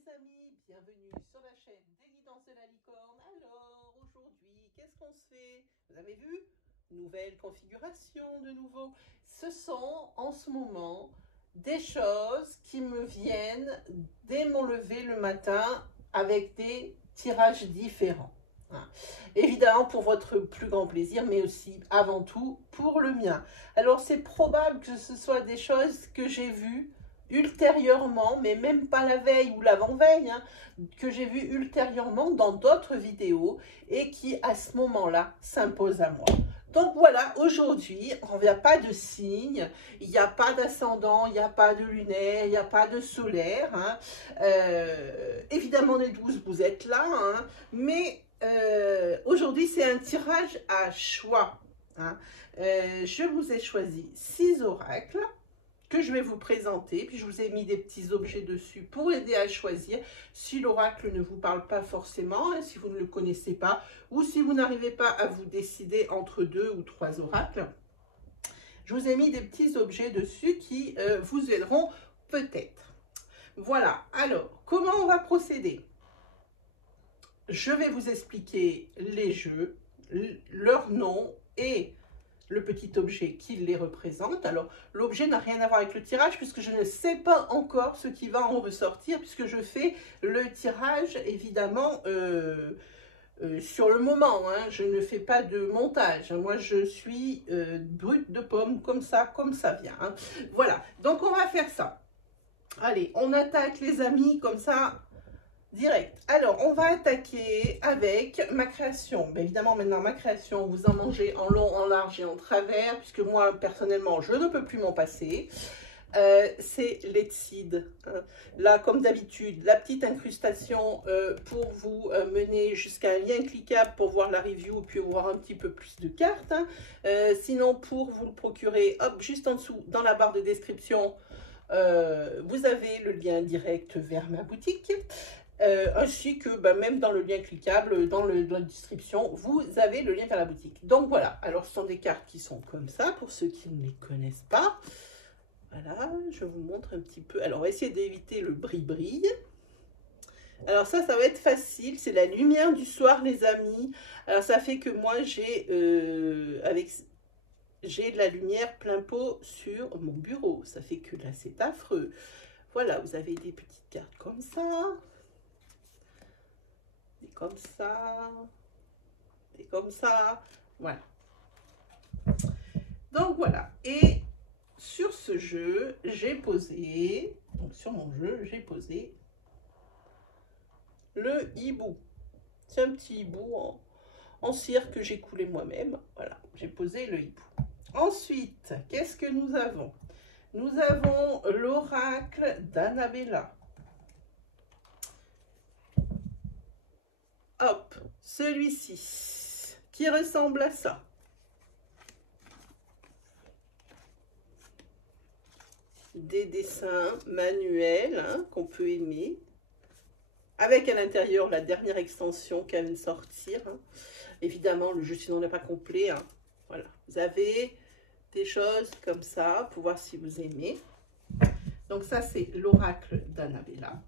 les amis, bienvenue sur la chaîne des Guidances de la Licorne. Alors aujourd'hui, qu'est-ce qu'on se fait? Vous avez vu? Nouvelle configuration de nouveau. Ce sont en ce moment des choses qui me viennent dès mon lever le matin avec des tirages différents. Évidemment pour votre plus grand plaisir, mais aussi avant tout pour le mien. Alors c'est probable que ce soit des choses que j'ai vues ultérieurement, mais même pas la veille ou l'avant-veille, que j'ai vu ultérieurement dans d'autres vidéos et qui à ce moment-là s'imposent à moi. Donc voilà, aujourd'hui, on n'a pas de signe, il n'y a pas d'ascendant, il n'y a pas de lunaire, il n'y a pas de solaire. Évidemment, les 12, vous êtes là, mais aujourd'hui, c'est un tirage à choix. Je vous ai choisi 6 oracles que je vais vous présenter, puis je vous ai mis des petits objets dessus pour aider à choisir si l'oracle ne vous parle pas forcément, si vous ne le connaissez pas, ou si vous n'arrivez pas à vous décider entre 2 ou 3 oracles. Je vous ai mis des petits objets dessus qui vous aideront peut-être. Voilà, alors, comment on va procéder? Je vais vous expliquer les jeux, leur nom et le petit objet qui les représente. Alors, l'objet n'a rien à voir avec le tirage puisque je ne sais pas encore ce qui va en ressortir puisque je fais le tirage, évidemment, sur le moment. Je ne fais pas de montage. Moi, je suis brute de pomme, comme ça vient. Voilà, donc on va faire ça. Allez, on attaque les amis, comme ça, direct. Alors, on va attaquer avec ma création. Bien évidemment, maintenant, ma création, vous en mangez en long, en large et en travers, puisque moi, personnellement, je ne peux plus m'en passer. C'est l'Etseed. Là, comme d'habitude, la petite incrustation pour vous mener jusqu'à un lien cliquable pour voir la review, puis voir un petit peu plus de cartes. Sinon, pour vous le procurer, hop, juste en dessous, dans la barre de description, vous avez le lien direct vers ma boutique. Ainsi que même dans le lien cliquable, dans la description, vous avez le lien vers la boutique. Donc voilà, alors ce sont des cartes qui sont comme ça, pour ceux qui ne les connaissent pas. Voilà, je vous montre un petit peu. Alors on va essayer d'éviter le bris-bris. Alors ça va être facile, c'est la lumière du soir les amis. Alors ça fait que moi j'ai de la lumière plein pot sur mon bureau. Ça fait que là c'est affreux. Voilà, vous avez des petites cartes comme ça. Comme ça, et comme ça, voilà. Donc voilà, et sur ce jeu, j'ai posé, donc sur mon jeu, j'ai posé le hibou. C'est un petit hibou en cire que j'ai coulé moi-même. Voilà, j'ai posé le hibou. Ensuite, qu'est-ce que nous avons? Nous avons l'oracle d'Annabella. Hop, celui-ci, qui ressemble à ça. Des dessins manuels qu'on peut aimer. Avec à l'intérieur la dernière extension qui vient de sortir. Évidemment, le jeu sinon n'est pas complet. Voilà, vous avez des choses comme ça pour voir si vous aimez. Donc ça, c'est l'oracle d'Annabella.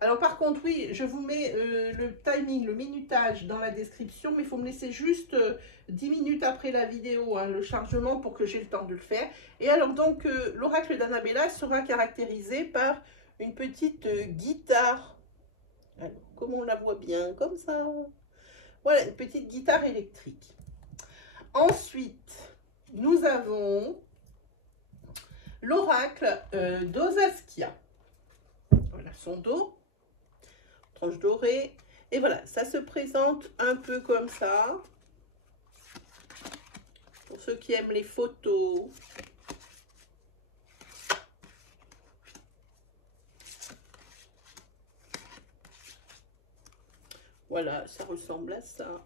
Alors par contre, oui, je vous mets le timing, le minutage dans la description, mais il faut me laisser juste 10 minutes après la vidéo, le chargement, pour que j'ai le temps de le faire. Et alors donc, l'oracle d'Annabella sera caractérisé par une petite guitare. Alors, comme on la voit bien, comme ça. Voilà, une petite guitare électrique. Ensuite, nous avons l'oracle d'Osaskia. Voilà son dos. Tranche dorée, et voilà, ça se présente un peu comme ça, pour ceux qui aiment les photos. Voilà, ça ressemble à ça.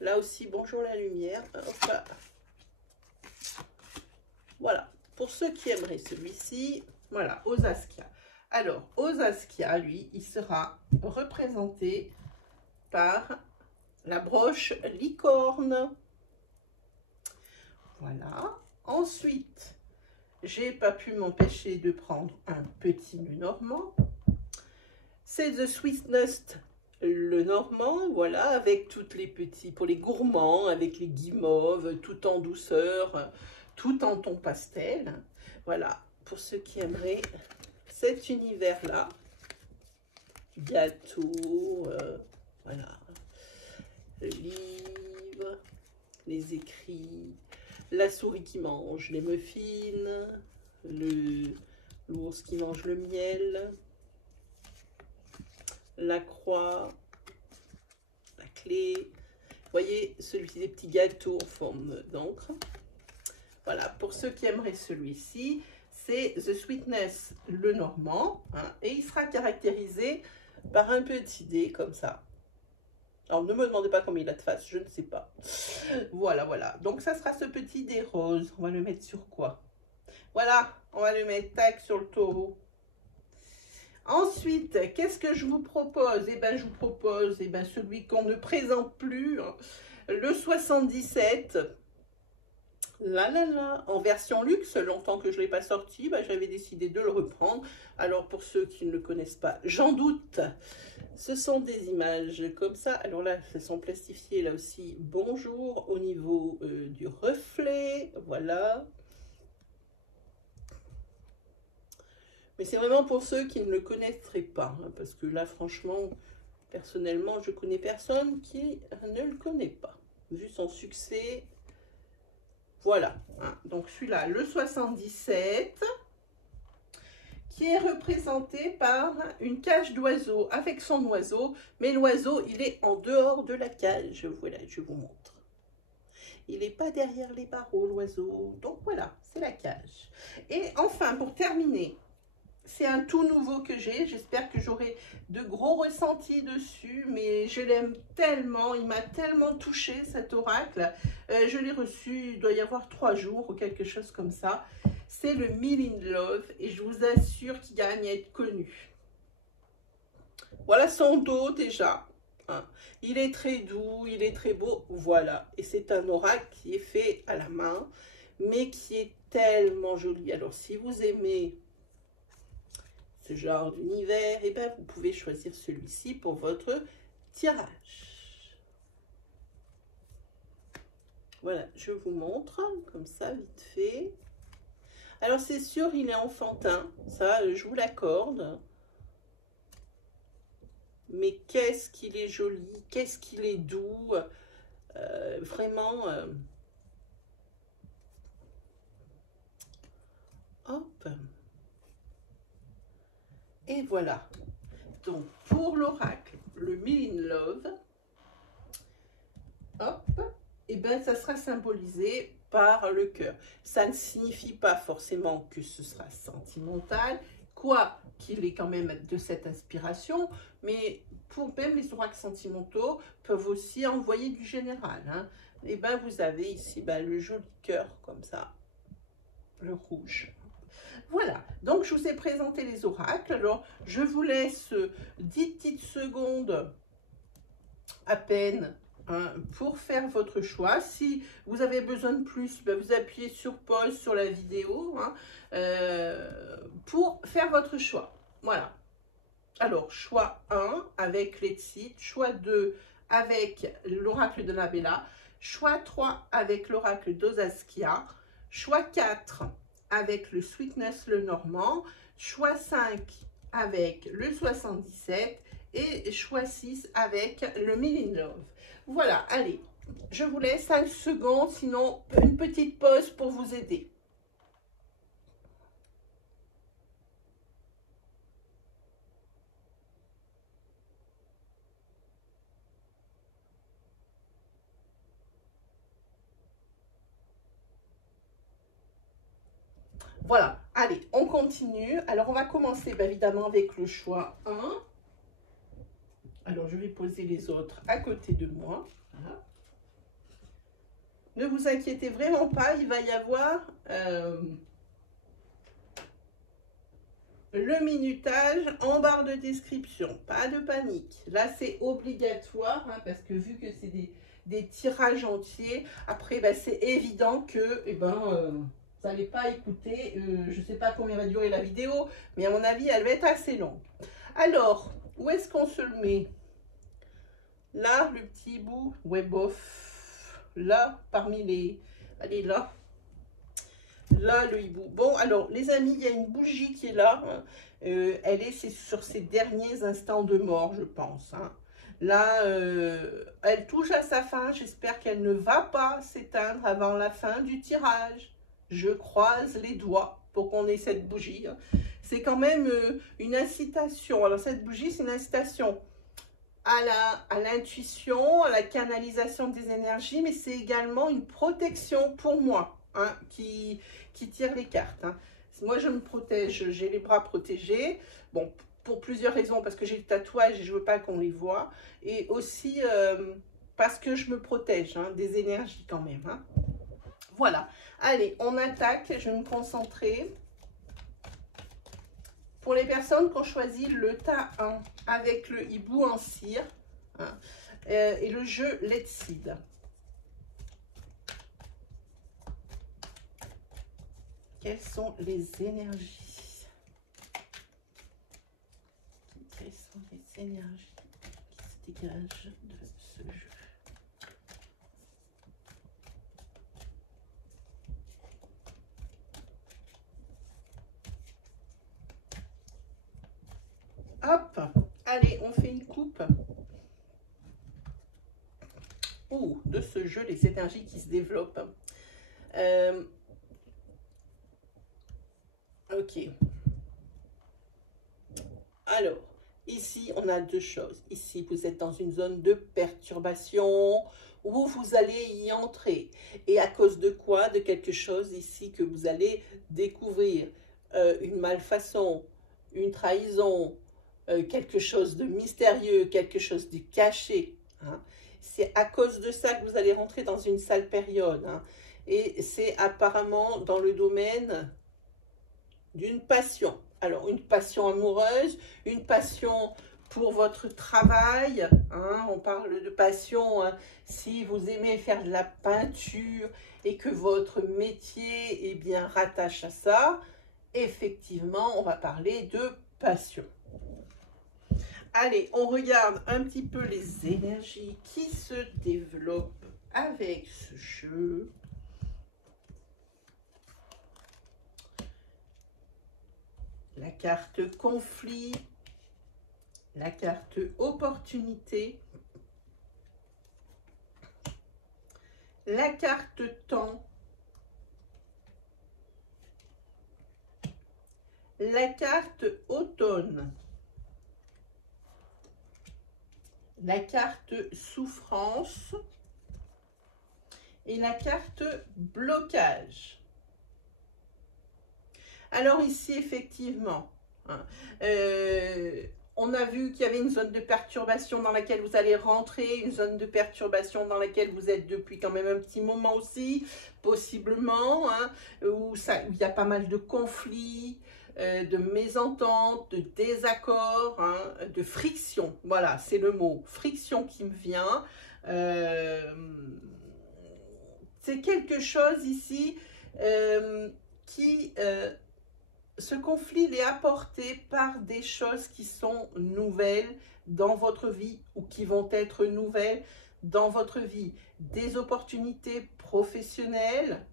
Là aussi, bonjour la lumière. Hop. Voilà, pour ceux qui aimeraient celui-ci, voilà, Osaskia. Alors, Osaskia, lui, il sera représenté par la broche licorne. Voilà. Ensuite, j'ai pas pu m'empêcher de prendre un petit Lenormand. C'est The Sweetness Lenormand, voilà, avec toutes les petits, pour les gourmands, avec les guimauves, tout en douceur, tout en ton pastel. Voilà, pour ceux qui aimeraient cet univers-là. Gâteau, voilà, le livre, les écrits, la souris qui mange les muffins, l'ours qui mange le miel, la croix, la clé. Vous voyez, celui-ci, des petits gâteaux en forme d'encre. Voilà, pour ceux qui aimeraient celui-ci, c'est The Sweetness Lenormand, hein, et il sera caractérisé par un petit dé comme ça. Alors, ne me demandez pas combien il a de face, je ne sais pas. Voilà, voilà. Donc, ça sera ce petit dé rose. On va le mettre sur quoi? Voilà, on va le mettre, tac, sur le taureau. Ensuite, qu'est-ce que je vous propose? Eh bien, je vous propose celui qu'on ne présente plus, hein, le 77. Là, en version luxe, longtemps que je ne l'ai pas sorti, j'avais décidé de le reprendre. Alors pour ceux qui ne le connaissent pas, j'en doute, ce sont des images comme ça. Alors là, elles sont plastifiées là aussi, bonjour, au niveau du reflet, voilà. Mais c'est vraiment pour ceux qui ne le connaîtraient pas, hein, parce que là, franchement, personnellement, je connais personne qui ne le connaît pas. Vu son succès... Voilà, hein. Donc celui-là, le 77, qui est représenté par une cage d'oiseau avec son oiseau, mais l'oiseau, il est en dehors de la cage. Voilà, je vous montre. Il n'est pas derrière les barreaux, l'oiseau. Donc voilà, c'est la cage. Et enfin, pour terminer, c'est un tout nouveau que j'ai. J'espère que j'aurai de gros ressentis dessus, mais je l'aime tellement. Il m'a tellement touché cet oracle. Je l'ai reçu, il doit y avoir 3 jours ou quelque chose comme ça. C'est le Mille in Love et je vous assure qu'il gagne à être connu. Voilà son dos déjà. Hein. Il est très doux, il est très beau. Voilà. Et c'est un oracle qui est fait à la main, mais qui est tellement joli. Alors, si vous aimez ce genre d'univers, et vous pouvez choisir celui-ci pour votre tirage. Voilà, je vous montre comme ça vite fait. Alors c'est sûr, il est enfantin, ça je vous l'accorde. Mais qu'est-ce qu'il est joli, qu'est-ce qu'il est doux, vraiment. Hop. Et voilà, donc pour l'oracle, le Mille in Love, hop, et ça sera symbolisé par le cœur. Ça ne signifie pas forcément que ce sera sentimental, quoi qu'il ait quand même de cette inspiration, mais pour même les oracles sentimentaux peuvent aussi envoyer du général. Hein. Et vous avez ici le joli cœur comme ça, le rouge. Voilà, donc je vous ai présenté les oracles. Alors, je vous laisse 10 petites secondes à peine hein, pour faire votre choix. Si vous avez besoin de plus, vous appuyez sur pause sur la vidéo hein, pour faire votre choix. Voilà. Alors, choix 1 avec Letsit, choix 2 avec l'oracle de la Bella, choix 3 avec l'oracle d'Osaskia, choix 4 avec le Sweetness Lenormand, choix 5 avec le 77 et choix 6 avec le Mille in Love. Voilà, allez, je vous laisse 5 secondes, sinon une petite pause pour vous aider. Voilà, allez, on continue. Alors, on va commencer évidemment avec le choix 1. Alors, je vais poser les autres à côté de moi. Voilà. Ne vous inquiétez vraiment pas, il va y avoir le minutage en barre de description. Pas de panique. Là, c'est obligatoire hein, parce que vu que c'est des tirages entiers, après, c'est évident que vous n'allez pas écouter, je ne sais pas combien va durer la vidéo, mais à mon avis, elle va être assez longue. Alors, où est-ce qu'on se le met? Là, le petit bout, ouais, bof. Là, parmi les... Allez, là. Là, le hibou. Bon, alors, les amis, il y a une bougie qui est là. Hein. Elle est sur ses derniers instants de mort, je pense. Hein. Là, elle touche à sa fin. J'espère qu'elle ne va pas s'éteindre avant la fin du tirage. Je croise les doigts pour qu'on ait cette bougie. Hein. C'est quand même une incitation. Alors, cette bougie, c'est une incitation à l'intuition, à la canalisation des énergies, mais c'est également une protection pour moi, hein, qui tire les cartes. Hein. Moi, je me protège, j'ai les bras protégés, bon, pour plusieurs raisons, parce que j'ai le tatouage et je ne veux pas qu'on les voit, et aussi parce que je me protège hein, des énergies quand même. Hein. Voilà, allez, on attaque, je vais me concentrer. Pour les personnes qui ont choisi le tas 1 avec le hibou en cire hein, et le jeu Let's Seed. Quelles sont les énergies? Quelles sont les énergies qui se dégagent de ce jeu? Hop, allez, on fait une coupe. Oh, de ce jeu, les énergies qui se développent. Ok. Alors, ici, on a deux choses. Ici, vous êtes dans une zone de perturbation où vous allez y entrer. Et à cause de quoi? De quelque chose ici que vous allez découvrir. Une malfaçon, une trahison, quelque chose de mystérieux, quelque chose de caché. Hein. C'est à cause de ça que vous allez rentrer dans une sale période. Hein. Et c'est apparemment dans le domaine d'une passion. Alors, une passion amoureuse, une passion pour votre travail. Hein, on parle de passion hein, si vous aimez faire de la peinture et que votre métier est bien rattache à ça. Effectivement, on va parler de passion. Allez, on regarde un petit peu les énergies qui se développent avec ce jeu. La carte conflit, la carte opportunité, la carte temps, la carte automne, la carte souffrance et la carte blocage. Alors ici, effectivement, hein, on a vu qu'il y avait une zone de perturbation dans laquelle vous allez rentrer, une zone de perturbation dans laquelle vous êtes depuis quand même un petit moment aussi, possiblement, hein, où il y a pas mal de conflits, de mésententes, de désaccords, hein, de friction. Voilà, c'est le mot, friction qui me vient. C'est quelque chose ici qui... ce conflit il est apporté par des choses qui sont nouvelles dans votre vie ou qui vont être nouvelles dans votre vie. Des opportunités professionnelles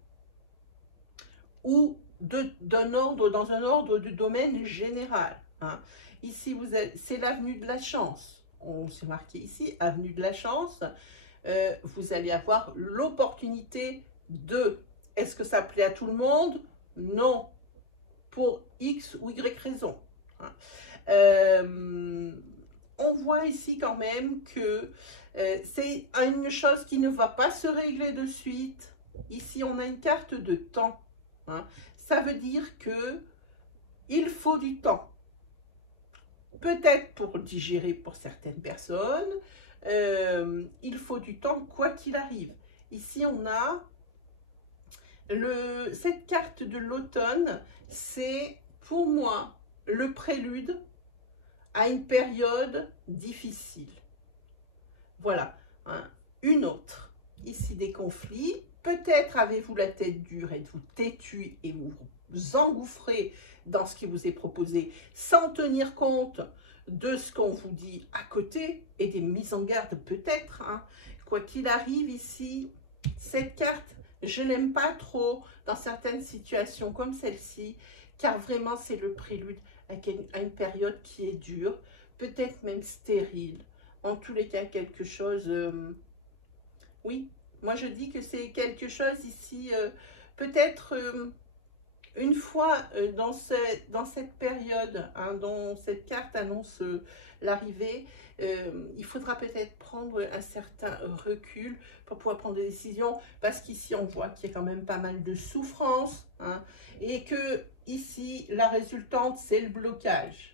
ou dans un ordre du domaine général. Hein. Ici, c'est l'avenue de la chance. On s'est marqué ici, avenue de la chance. Vous allez avoir l'opportunité de... Est-ce que ça plaît à tout le monde? Non. Pour X ou Y raison. On voit ici quand même que c'est une chose qui ne va pas se régler de suite. Ici, on a une carte de temps. Hein. Ça veut dire que il faut du temps. Peut-être pour digérer pour certaines personnes. Il faut du temps quoi qu'il arrive. Ici, on a cette carte de l'automne, c'est pour moi le prélude à une période difficile. Voilà, hein. Une autre. Ici des conflits, peut-être avez-vous la tête dure, êtes-vous têtu et vous vous engouffrez dans ce qui vous est proposé sans tenir compte de ce qu'on vous dit à côté et des mises en garde peut-être. Hein. Quoi qu'il arrive ici, cette carte, je n'aime pas trop dans certaines situations comme celle-ci, car vraiment c'est le prélude à une période qui est dure, peut-être même stérile. En tous les cas, quelque chose... oui, moi je dis que c'est quelque chose ici, peut-être une fois dans cette période, hein, dont cette carte annonce l'arrivée, il faudra peut-être prendre un certain recul pour pouvoir prendre des décisions, parce qu'ici on voit qu'il y a quand même pas mal de souffrance, hein, et que ici la résultante c'est le blocage.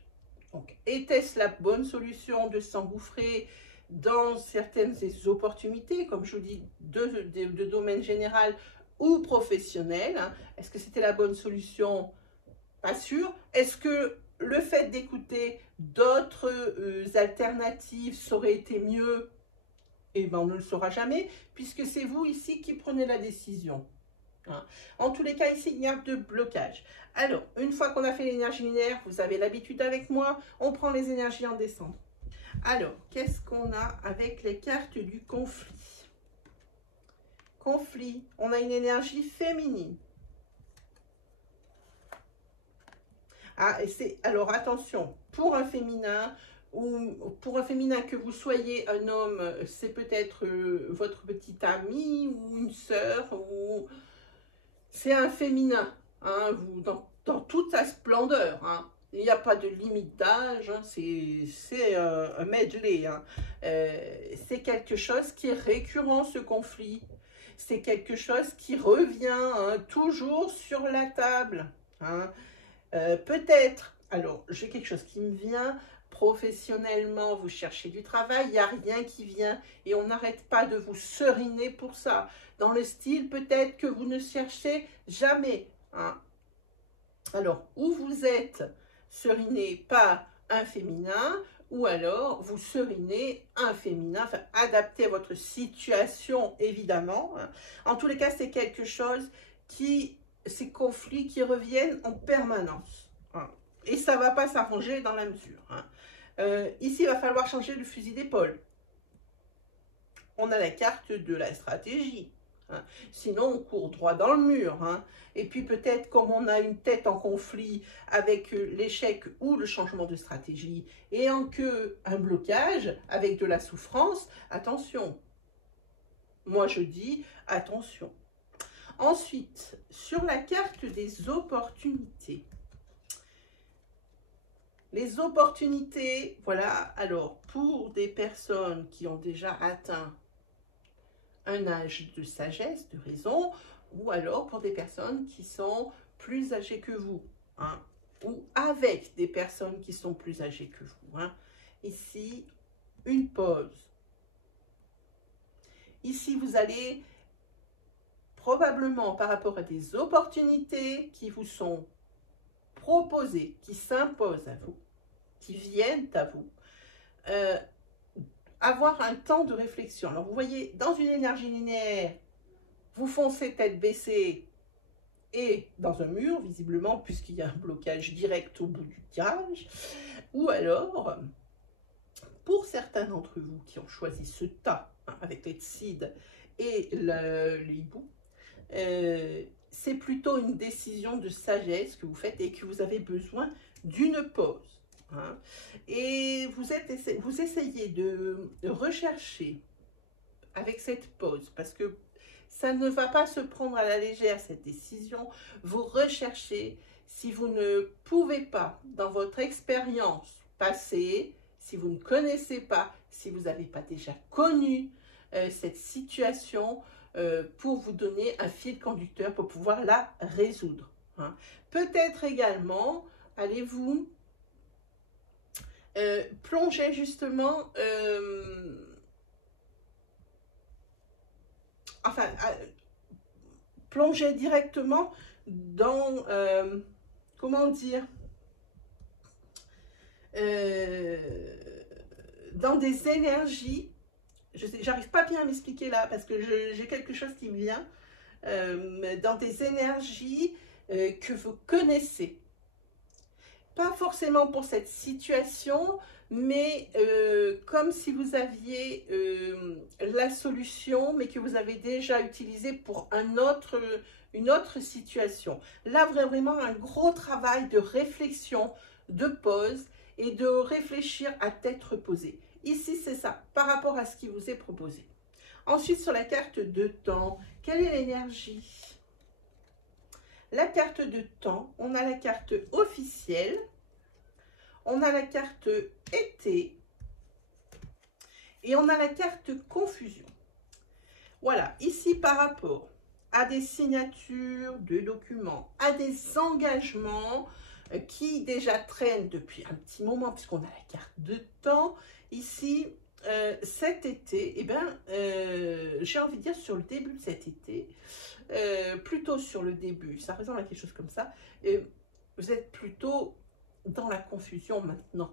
Donc, était-ce la bonne solution de s'engouffrer dans certaines opportunités, comme je vous dis, de domaine général ou professionnel? Hein? Est-ce que c'était la bonne solution? Pas sûr. Est-ce que le fait d'écouter d'autres alternatives, ça aurait été mieux? Eh bien, on ne le saura jamais, puisque c'est vous ici qui prenez la décision. Hein. En tous les cas, ici, il y a de blocage. Alors, une fois qu'on a fait l'énergie linéaire, vous avez l'habitude avec moi, on prend les énergies en descente. Alors, qu'est-ce qu'on a avec les cartes du conflit? Conflit, on a une énergie féminine. Ah, alors attention, pour un féminin, ou pour un féminin que vous soyez un homme, c'est peut-être votre petite amie ou une sœur, ou c'est un féminin, hein, dans toute sa splendeur, hein. Il n'y a pas de limite d'âge, hein, c'est un medley. Hein. C'est quelque chose qui est récurrent, ce conflit. C'est quelque chose qui revient, hein, toujours sur la table. Hein. Peut-être, alors j'ai quelque chose qui me vient, professionnellement, vous cherchez du travail, il n'y a rien qui vient et on n'arrête pas de vous seriner pour ça. Dans le style, peut-être que vous ne cherchez jamais. Hein. Alors, où vous êtes seriné par un féminin, ou alors vous serinez un féminin, enfin adapté à votre situation évidemment. En tous les cas, c'est quelque chose ces conflits qui reviennent en permanence. Et ça ne va pas s'arranger dans la mesure. Ici, il va falloir changer le fusil d'épaule. On a la carte de la stratégie. Hein. Sinon, on court droit dans le mur. Hein. Et puis peut-être, comme on a une tête en conflit avec l'échec ou le changement de stratégie, et en queue un blocage avec de la souffrance, attention. Moi, je dis attention. Ensuite, sur la carte des opportunités. Les opportunités, voilà, alors pour des personnes qui ont déjà atteint un âge de sagesse, de raison, ou alors pour des personnes qui sont plus âgées que vous, hein, ou avec des personnes qui sont plus âgées que vous. Hein. Ici, une pause. Ici, vous allez probablement par rapport à des opportunités qui vous sont proposées, qui s'imposent à vous, qui viennent à vous, avoir un temps de réflexion. Alors, vous voyez, dans une énergie linéaire, vous foncez tête baissée et dans un mur, visiblement, puisqu'il y a un blocage direct au bout du tirage. Ou alors, pour certains d'entre vous qui ont choisi ce tas, hein, avec les tsides et les hiboux, c'est plutôt une décision de sagesse que vous faites et que vous avez besoin d'une pause. Hein. Et vous essayez de rechercher avec cette pause, parce que ça ne va pas se prendre à la légère cette décision, vous recherchez si vous ne pouvez pas, dans votre expérience passée, si vous ne connaissez pas, si vous n'avez pas déjà connu cette situation, pour vous donner un fil conducteur pour pouvoir la résoudre. Hein. Peut-être également, allez-vous plonger justement, plonger directement dans, comment dire, dans des énergies. J'arrive pas bien à m'expliquer là, parce que j'ai quelque chose qui me vient. dans des énergies que vous connaissez. Pas forcément pour cette situation, mais comme si vous aviez la solution, mais que vous avez déjà utilisé pour une autre situation. Là, vraiment un gros travail de réflexion, de pause et de réfléchir à tête reposée. Ici, c'est ça, par rapport à ce qui vous est proposé. Ensuite, sur la carte de temps, quelle est l'énergie? La carte de temps, on a la carte officielle, on a la carte été et on a la carte confusion. Voilà, ici par rapport à des signatures de documents, à des engagements qui déjà traînent depuis un petit moment, puisqu'on a la carte de temps. Ici, cet été, eh ben, j'ai envie de dire sur le début de cet été, plutôt sur le début, ça ressemble à quelque chose comme ça, vous êtes plutôt dans la confusion maintenant.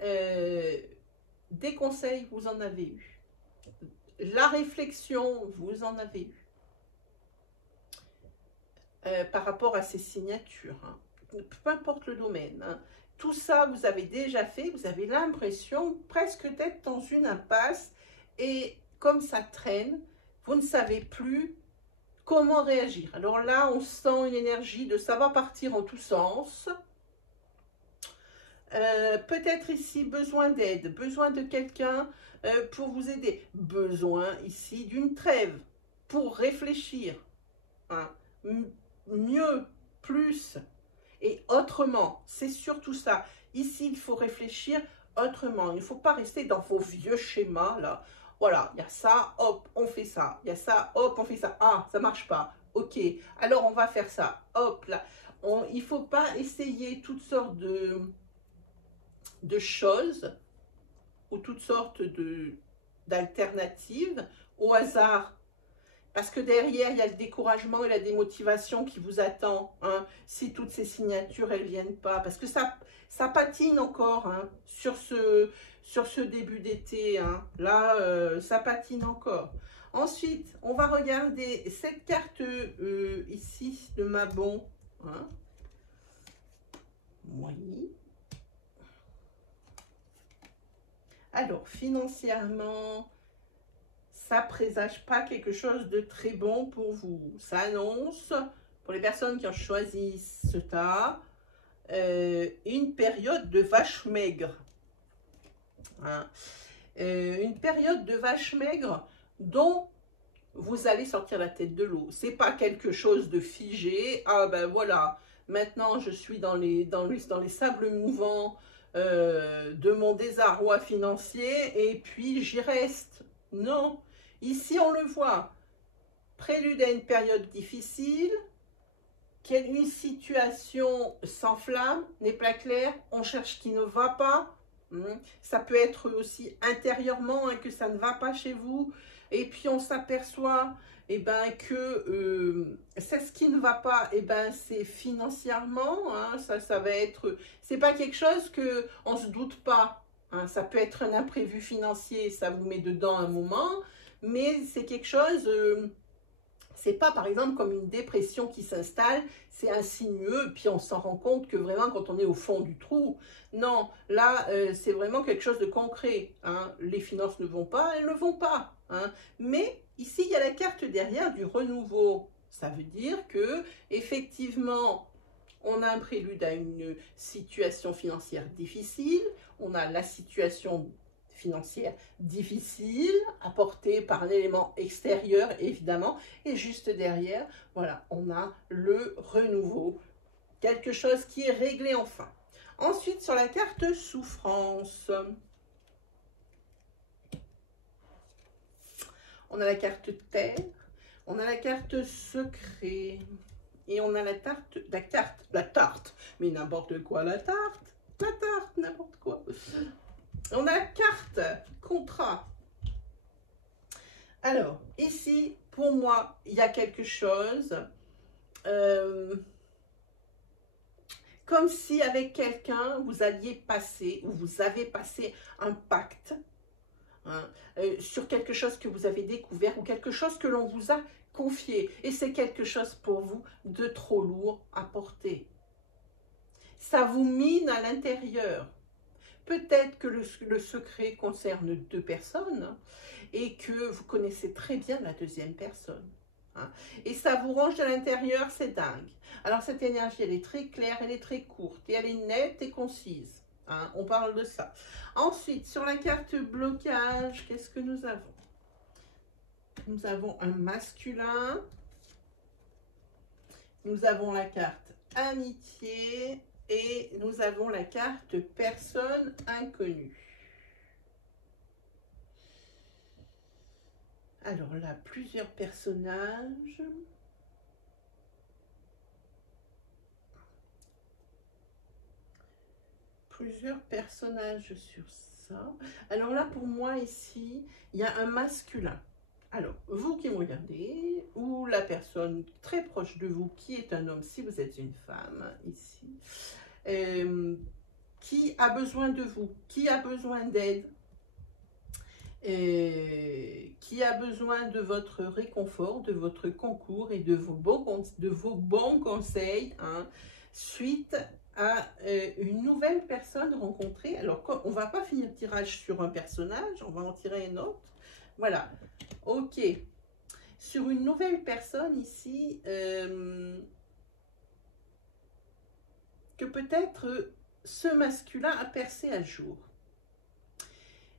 Des conseils, vous en avez eu. La réflexion, vous en avez eu. Par rapport à ces signatures, hein. Peu importe le domaine, hein. Tout ça, vous avez déjà fait, vous avez l'impression presque d'être dans une impasse et comme ça traîne, vous ne savez plus comment réagir. Alors là, on sent une énergie de ça va partir en tous sens. Peut-être ici, besoin d'aide, besoin de quelqu'un pour vous aider. Besoin ici d'une trêve pour réfléchir. Hein. Mieux, plus et autrement. C'est surtout ça. Ici, il faut réfléchir autrement. Il ne faut pas rester dans vos vieux schémas là. Voilà, il y a ça, hop, on fait ça. Il y a ça, hop, on fait ça. Ah, ça marche pas. Ok, alors on va faire ça. Hop, là. Il ne faut pas essayer toutes sortes de choses ou toutes sortes d'alternatives au hasard. Parce que derrière, il y a le découragement et la démotivation qui vous attend, hein, si toutes ces signatures, elles ne viennent pas. Parce que ça patine encore, hein, sur ce début d'été. Hein. Là, ça patine encore. Ensuite, on va regarder cette carte ici de Mabon. Hein. Oui. Alors, financièrement, ça présage pas quelque chose de très bon pour vous. Ça annonce, pour les personnes qui ont choisi ce tas, une période de vache maigre. Hein. Une période de vache maigre dont vous allez sortir la tête de l'eau. C'est pas quelque chose de figé. Ah ben voilà, maintenant je suis dans les sables mouvants de mon désarroi financier et puis j'y reste. Non. Ici, on le voit, prélude à une période difficile, une situation s'enflamme, n'est pas claire, on cherche ce qui ne va pas. Ça peut être aussi intérieurement hein, que ça ne va pas chez vous. Et puis, on s'aperçoit que c'est ce qui ne va pas, c'est financièrement. Hein, ça va être, c'est pas quelque chose qu'on ne se doute pas. Hein, ça peut être un imprévu financier, ça vous met dedans un moment. Mais c'est quelque chose, c'est pas par exemple comme une dépression qui s'installe, c'est insinueux, puis on s'en rend compte que vraiment quand on est au fond du trou, non, là c'est vraiment quelque chose de concret. Hein. Les finances ne vont pas, elles ne vont pas. Hein. Mais ici il y a la carte derrière du renouveau. Ça veut dire que effectivement, on a un prélude à une situation financière difficile, on a la situation financière difficile, apportée par un élément extérieur, évidemment, et juste derrière, voilà, on a le renouveau, quelque chose qui est réglé enfin. Ensuite, sur la carte souffrance, on a la carte terre, on a la carte secret, et on a la tarte, mais n'importe quoi, la tarte, n'importe quoi. On a la carte contrat. Alors, ici, pour moi, il y a quelque chose comme si avec quelqu'un, vous alliez passer, ou vous avez passé un pacte hein, sur quelque chose que vous avez découvert, ou quelque chose que l'on vous a confier. Et c'est quelque chose pour vous de trop lourd à porter. Ça vous mine à l'intérieur. Peut-être que le secret concerne deux personnes et que vous connaissez très bien la deuxième personne. Hein. Et ça vous range de l'intérieur, c'est dingue. Alors cette énergie, elle est très claire, elle est très courte et elle est nette et concise. Hein. On parle de ça. Ensuite, sur la carte blocage, qu'est-ce que nous avons? Nous avons un masculin. Nous avons la carte amitié. Et nous avons la carte personne inconnue. Alors là, plusieurs personnages. Plusieurs personnages sur ça. Alors là, pour moi, ici, il y a un masculin. Alors, vous qui me regardez, ou la personne très proche de vous qui est un homme, si vous êtes une femme, ici, qui a besoin de vous, qui a besoin d'aide, qui a besoin de votre réconfort, de votre concours et de vos bons conseils, hein, suite à une nouvelle personne rencontrée. Alors, on ne va pas finir le tirage sur un personnage, on va en tirer un autre. Voilà, ok. Sur une nouvelle personne ici, que peut-être ce masculin a percé à jour.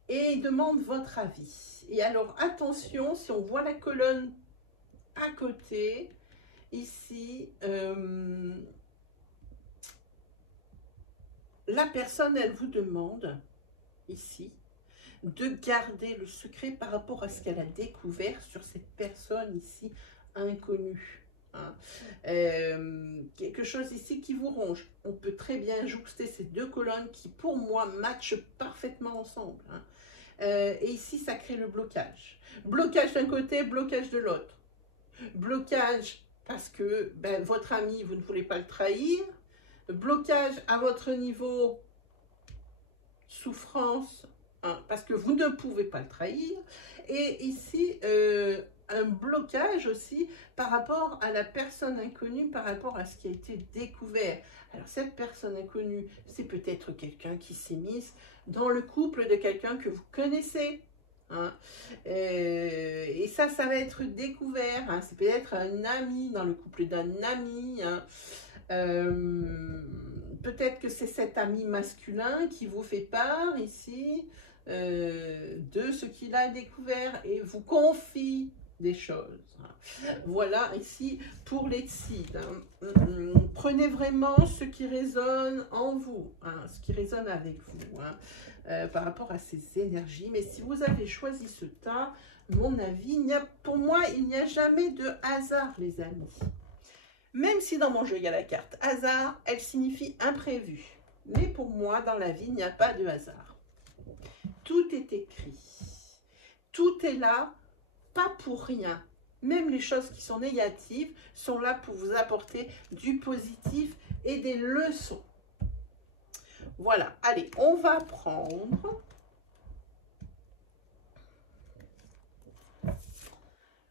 Et il demande votre avis. Et alors, attention, si on voit la colonne à côté, ici, la personne, elle vous demande, ici, de garder le secret par rapport à ce qu'elle a découvert sur cette personne ici inconnue. Hein. Quelque chose ici qui vous ronge. On peut très bien jouxter ces deux colonnes qui pour moi matchent parfaitement ensemble. Hein. Et ici ça crée le blocage. Blocage d'un côté, blocage de l'autre. Blocage parce que votre ami, vous ne voulez pas le trahir. Blocage à votre niveau, souffrance, hein, parce que vous ne pouvez pas le trahir. Et ici, un blocage aussi par rapport à la personne inconnue, par rapport à ce qui a été découvert. Alors cette personne inconnue, c'est peut-être quelqu'un qui s'est mis dans le couple de quelqu'un que vous connaissez. Hein. Et ça va être découvert. Hein. C'est peut-être un ami dans le couple d'un ami. Hein. Peut-être que c'est cet ami masculin qui vous fait part ici de ce qu'il a découvert et vous confie des choses. Voilà ici pour les Tsides. Prenez vraiment ce qui résonne en vous, hein, ce qui résonne avec vous, hein, par rapport à ces énergies. Mais si vous avez choisi ce tas, mon avis, pour moi, il n'y a jamais de hasard, les amis. Même si dans mon jeu, il y a la carte hasard, elle signifie imprévu. Mais pour moi, dans la vie, il n'y a pas de hasard. Tout est écrit. Tout est là, pas pour rien. Même les choses qui sont négatives sont là pour vous apporter du positif et des leçons. Voilà, allez, on va prendre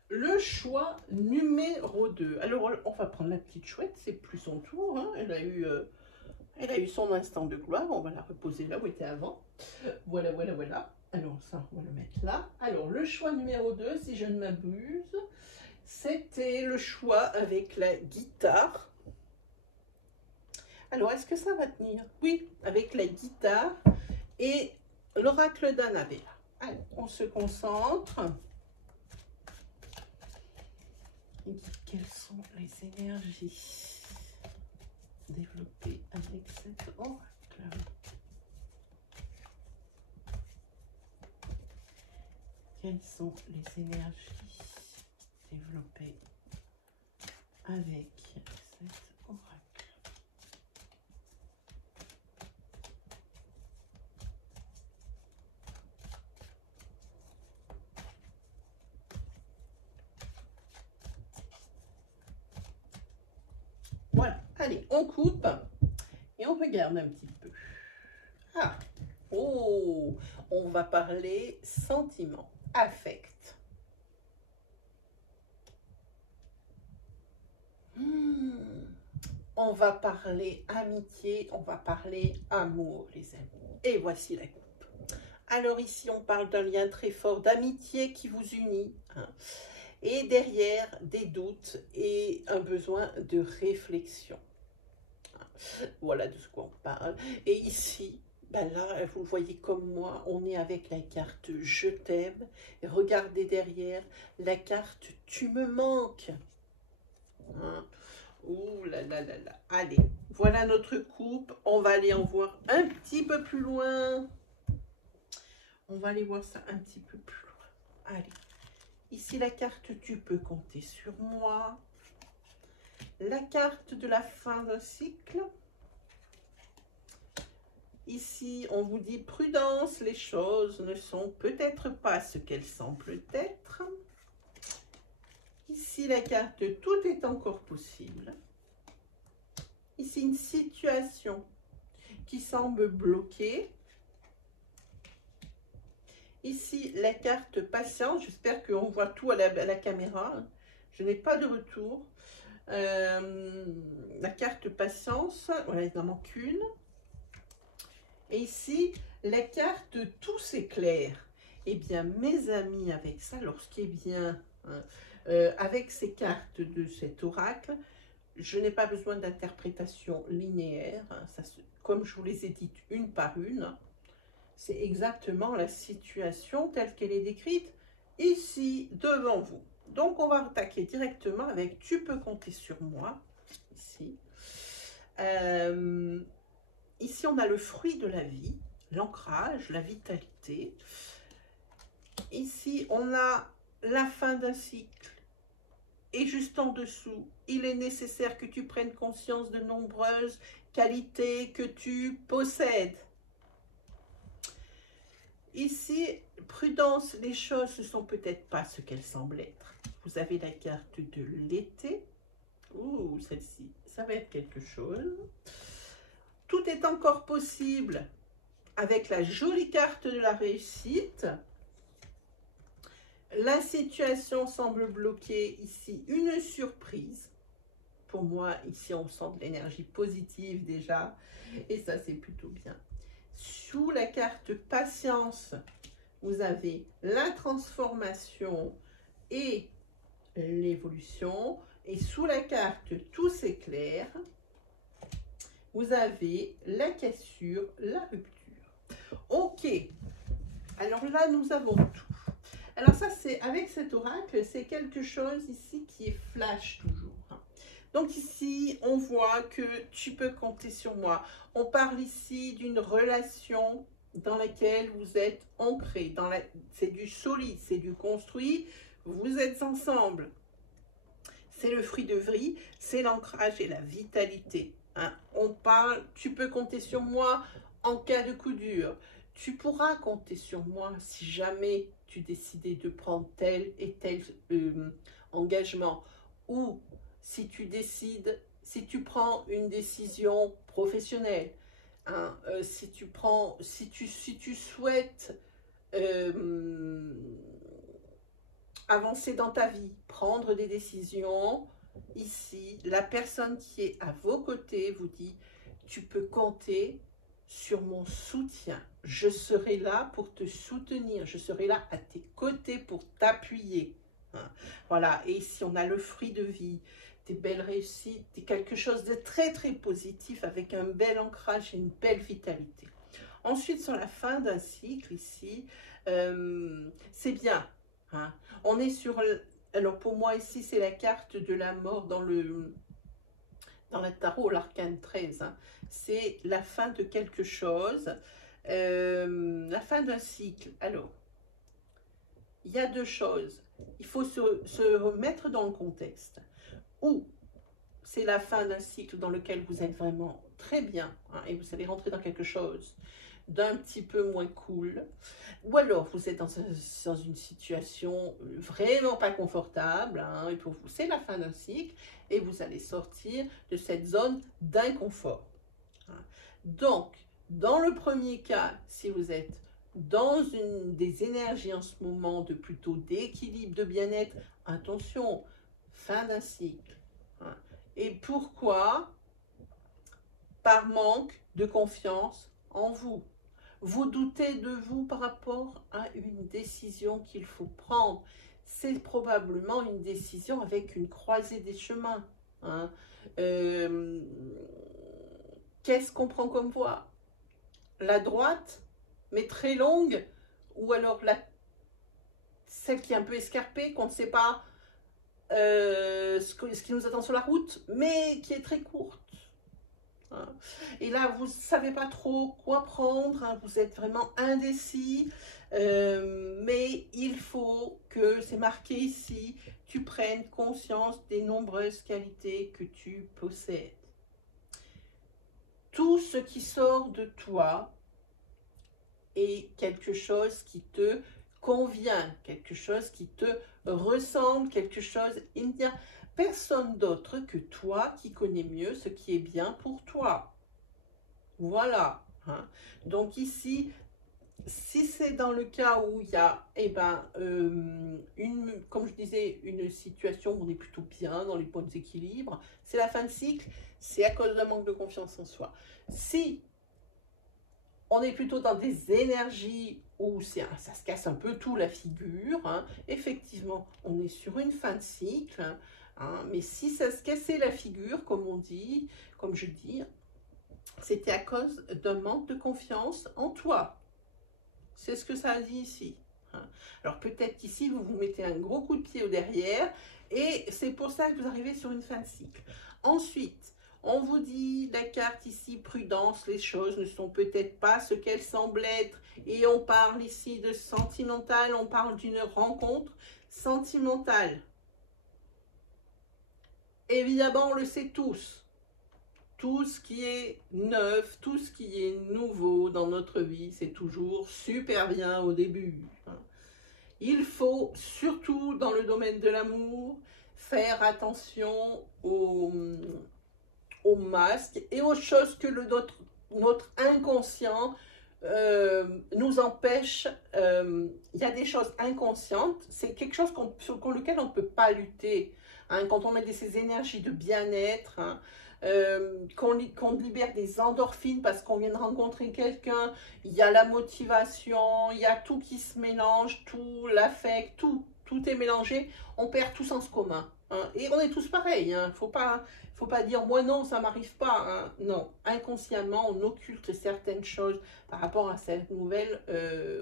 le choix numéro 2. Alors, on va prendre la petite chouette, c'est plus son tour. Hein. Elle a eu son instant de gloire. On va la reposer là où elle était avant. Voilà, voilà, voilà. Alors, ça, on va le mettre là. Alors, le choix numéro 2, si je ne m'abuse, c'était le choix avec la guitare. Alors, est-ce que ça va tenir? Oui, avec la guitare et l'oracle d'Annabelle. Allez, on se concentre. Quelles sont les énergies développées avec cet oracle? Quelles sont les énergies développées avec cet oracle? Voilà, allez, on coupe et on regarde un petit peu. Ah, oh, on va parler sentiment, affect. On va parler amitié, on va parler amour, les amis. Et voici la coupe. Alors ici, on parle d'un lien très fort d'amitié qui vous unit. Hein, et derrière, des doutes et un besoin de réflexion. Voilà de ce qu'on parle. Et ici, ben là, vous voyez comme moi, on est avec la carte « Je t'aime ». Regardez derrière, la carte « Tu me manques ». Hein. Ouh là là là là. Allez, voilà notre coupe. On va aller en voir un petit peu plus loin. On va aller voir ça un petit peu plus loin. Allez. Ici, la carte « Tu peux compter sur moi ». La carte de la fin d'un cycle. Ici, on vous dit « Prudence, les choses ne sont peut-être pas ce qu'elles semblent être ». Ici, la carte « Tout est encore possible ». Ici, une situation qui semble bloquée. Ici, la carte « Patience ». J'espère qu'on voit tout à la caméra. Je n'ai pas de retour. La carte « Patience ». Voilà, il en manque une. Et ici, la carte « Tout s'éclaire ». Eh bien, mes amis, avec ça, alors ce qui est bien, hein, avec ces cartes de cet oracle, je n'ai pas besoin d'interprétation linéaire. Hein, ça, comme je vous les ai dites une par une, c'est exactement la situation telle qu'elle est décrite ici, devant vous. Donc, on va attaquer directement avec « Tu peux compter sur moi ». Ici. Ici, on a le fruit de la vie, l'ancrage, la vitalité. Ici, on a la fin d'un cycle. Et juste en dessous, il est nécessaire que tu prennes conscience de nombreuses qualités que tu possèdes. Ici, prudence, les choses ne sont peut-être pas ce qu'elles semblent être. Vous avez la carte de l'été. Ouh, celle-ci, ça va être quelque chose. Tout est encore possible avec la jolie carte de la réussite. La situation semble bloquée ici, une surprise. Pour moi, ici, on sent de l'énergie positive déjà. Et ça, c'est plutôt bien. Sous la carte patience, vous avez la transformation et l'évolution. Et sous la carte tout s'éclaire, vous avez la cassure, la rupture. Ok, alors là, nous avons tout. Alors ça, c'est avec cet oracle, c'est quelque chose ici qui est flash toujours. Donc ici, on voit que tu peux compter sur moi. On parle ici d'une relation dans laquelle vous êtes ancrés. C'est du solide, c'est du construit. Vous êtes ensemble. C'est le fruit de vie, c'est l'ancrage et la vitalité. Hein. On parle, tu peux compter sur moi en cas de coup dur. Tu pourras compter sur moi si jamais tu décidais de prendre tel et tel engagement. Ou si tu décides, si tu prends une décision professionnelle. Hein, si tu souhaites avancer dans ta vie, prendre des décisions, ici, la personne qui est à vos côtés vous dit « Tu peux compter sur mon soutien. Je serai là pour te soutenir. Je serai là à tes côtés pour t'appuyer. Hein. » Voilà, et ici, on a le fruit de vie, des belles réussites, quelque chose de très, très positif avec un bel ancrage et une belle vitalité. Ensuite, sur la fin d'un cycle, ici, c'est bien. Hein. On est sur, alors pour moi ici c'est la carte de la mort dans le tarot, l'arcane 13. Hein. C'est la fin de quelque chose, la fin d'un cycle. Alors, il y a deux choses. Il faut se remettre dans le contexte. Ou c'est la fin d'un cycle dans lequel vous êtes vraiment très bien hein, et vous allez rentrer dans quelque chose d'un petit peu moins cool, ou alors vous êtes dans une situation vraiment pas confortable, hein, et pour vous c'est la fin d'un cycle, et vous allez sortir de cette zone d'inconfort. Hein. Donc, dans le premier cas, si vous êtes dans des énergies en ce moment de plutôt d'équilibre, de bien-être, attention, fin d'un cycle. Hein. Et pourquoi? Par manque de confiance en vous. Vous doutez de vous par rapport à une décision qu'il faut prendre. C'est probablement une décision avec une croisée des chemins. Hein. Qu'est-ce qu'on prend comme voie? La droite, mais très longue, ou alors celle qui est un peu escarpée, qu'on ne sait pas ce qui nous attend sur la route, mais qui est très courte. Hein. Et là, vous ne savez pas trop quoi prendre, hein, vous êtes vraiment indécis, mais il faut que, c'est marqué ici, tu prennes conscience des nombreuses qualités que tu possèdes. Tout ce qui sort de toi est quelque chose qui te convient, quelque chose qui te ressemble, quelque chose, il n'y a personne d'autre que toi qui connais mieux ce qui est bien pour toi. Voilà. Hein. Donc ici, si c'est dans le cas où il y a, comme je disais, une situation où on est plutôt bien, dans les bons équilibres, c'est la fin de cycle, c'est à cause d'un manque de confiance en soi. Si on est plutôt dans des énergies où ça se casse un peu tout la figure, hein, effectivement, on est sur une fin de cycle, hein, mais si ça se cassait la figure, comme on dit, comme je dis, c'était à cause d'un manque de confiance en toi. C'est ce que ça dit ici. Hein. Alors peut-être qu'ici, vous vous mettez un gros coup de pied au derrière, et c'est pour ça que vous arrivez sur une fin de cycle. Ensuite, on vous dit, la carte ici, prudence, les choses ne sont peut-être pas ce qu'elles semblent être. Et on parle ici de sentimental, on parle d'une rencontre sentimentale. Évidemment, on le sait tous. Tout ce qui est neuf, tout ce qui est nouveau dans notre vie, c'est toujours super bien au début. Il faut, surtout dans le domaine de l'amour, faire attention aux masques et aux choses que notre inconscient nous empêche. Il y a des choses inconscientes, c'est quelque chose sur lequel on ne peut pas lutter. Hein, quand on met ces énergies de bien-être, hein, qu'on libère des endorphines parce qu'on vient de rencontrer quelqu'un, il y a la motivation, il y a tout qui se mélange, tout l'affect, tout est mélangé, on perd tout sens commun. Hein, et on est tous pareils, hein, faut pas dire moi non, ça m'arrive pas. Hein. Non, inconsciemment, on occulte certaines choses par rapport à cette nouvelle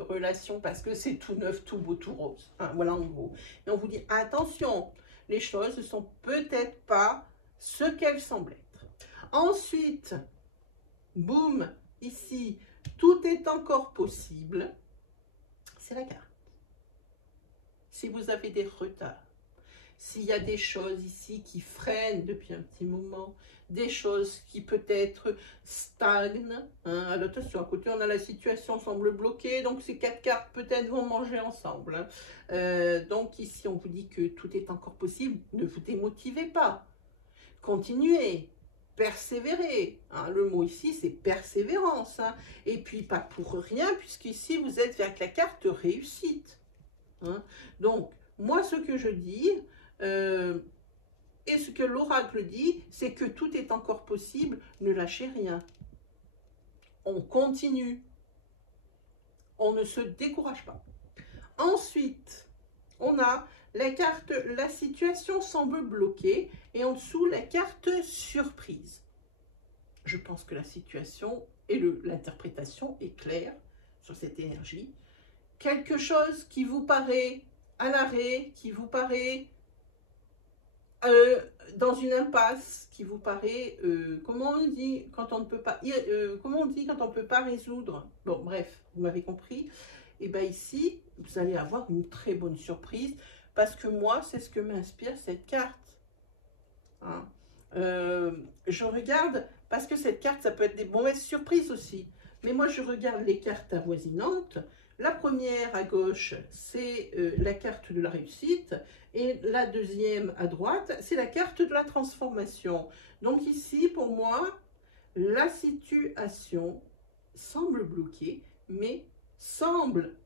relation parce que c'est tout neuf, tout beau, tout rose. Hein, voilà en gros. Et on vous dit attention, les choses ne sont peut-être pas ce qu'elles semblent être. Ensuite, boum, ici, tout est encore possible. C'est la carte. Si vous avez des retards, s'il y a des choses ici qui freinent depuis un petit moment, des choses qui peut-être stagnent. Hein. Alors attention, à côté on a la situation semble bloquée, donc ces 4 cartes peut-être vont manger ensemble. Hein. Donc ici on vous dit que tout est encore possible, ne vous démotivez pas. Continuez, persévérez. Hein. Le mot ici c'est persévérance. Hein. Et puis pas pour rien, puisqu'ici vous êtes avec la carte réussite. Hein. Donc moi ce que je dis, et ce que l'oracle dit, c'est que tout est encore possible, ne lâchez rien. On continue. On ne se décourage pas. Ensuite, on a la carte, la situation semble bloquée, et en dessous, la carte surprise. Je pense que la situation et l'interprétation est claire sur cette énergie. Quelque chose qui vous paraît à l'arrêt, qui vous paraît dans une impasse, qui vous paraît, comment on dit quand on ne peut pas, comment on dit quand on ne peut pas résoudre. Bon, bref, vous m'avez compris. Et bien ici, vous allez avoir une très bonne surprise, parce que moi, c'est ce que m'inspire cette carte. Hein. Je regarde, parce que cette carte, ça peut être des mauvaises surprises aussi. Mais moi, je regarde les cartes avoisinantes. La première à gauche, c'est la carte de la réussite, et la deuxième à droite, c'est la carte de la transformation. Donc ici, pour moi, la situation semble bloquée, mais semble,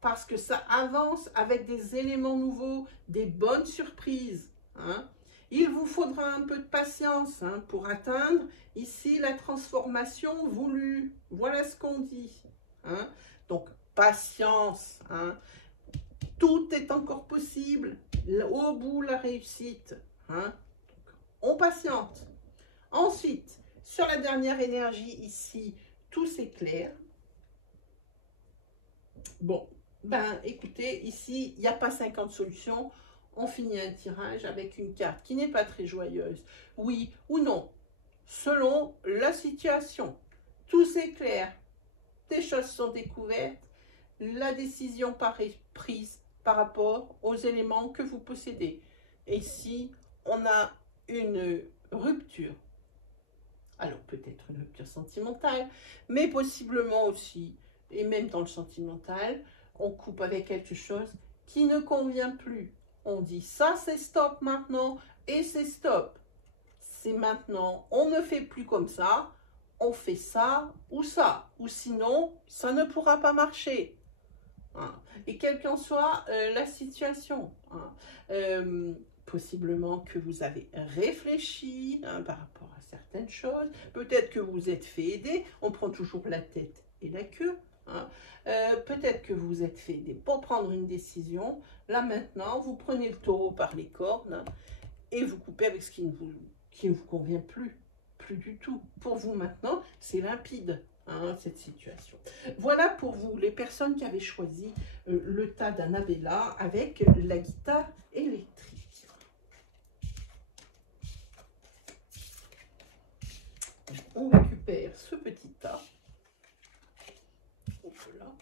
parce que ça avance avec des éléments nouveaux, des bonnes surprises. Hein. Il vous faudra un peu de patience hein, pour atteindre ici la transformation voulue. Voilà ce qu'on dit. Hein. Donc, patience. Hein. Tout est encore possible. Au bout, la réussite. Hein. Donc, on patiente. Ensuite, sur la dernière énergie ici, tout s'éclaire. Bon, ben écoutez, ici, il n'y a pas 50 solutions. On finit un tirage avec une carte qui n'est pas très joyeuse. Oui ou non, selon la situation. Tout s'éclaire. Des choses sont découvertes. La décision paraît prise par rapport aux éléments que vous possédez. Et ici, on a une rupture. Alors peut-être une rupture sentimentale, mais possiblement aussi, et même dans le sentimental, on coupe avec quelque chose qui ne convient plus. On dit ça c'est stop maintenant et c'est stop. C'est maintenant, on ne fait plus comme ça, on fait ça, ou sinon ça ne pourra pas marcher. Hein. Et quelle qu'en soit la situation. Hein. Possiblement que vous avez réfléchi hein, par rapport à certaines choses. Peut-être que vous êtes fait aider. On prend toujours la tête et la queue. Hein. Peut-être que vous êtes fait aider pour prendre une décision. Là maintenant, vous prenez le taureau par les cornes hein, et vous coupez avec ce qui ne vous convient plus. Plus du tout. Pour vous maintenant, c'est limpide. Hein, cette situation. Voilà pour vous, les personnes qui avaient choisi le tas d'Annabella avec la guitare électrique. On récupère ce petit tas. Voilà.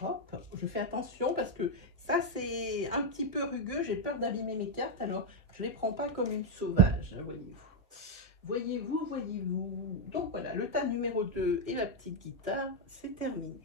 Hop, je fais attention parce que ça, c'est un petit peu rugueux. J'ai peur d'abîmer mes cartes, alors je ne les prends pas comme une sauvage, voyez-vous. Voyez-vous, voyez-vous. Donc voilà, le tas numéro 2 et la petite guitare, c'est terminé.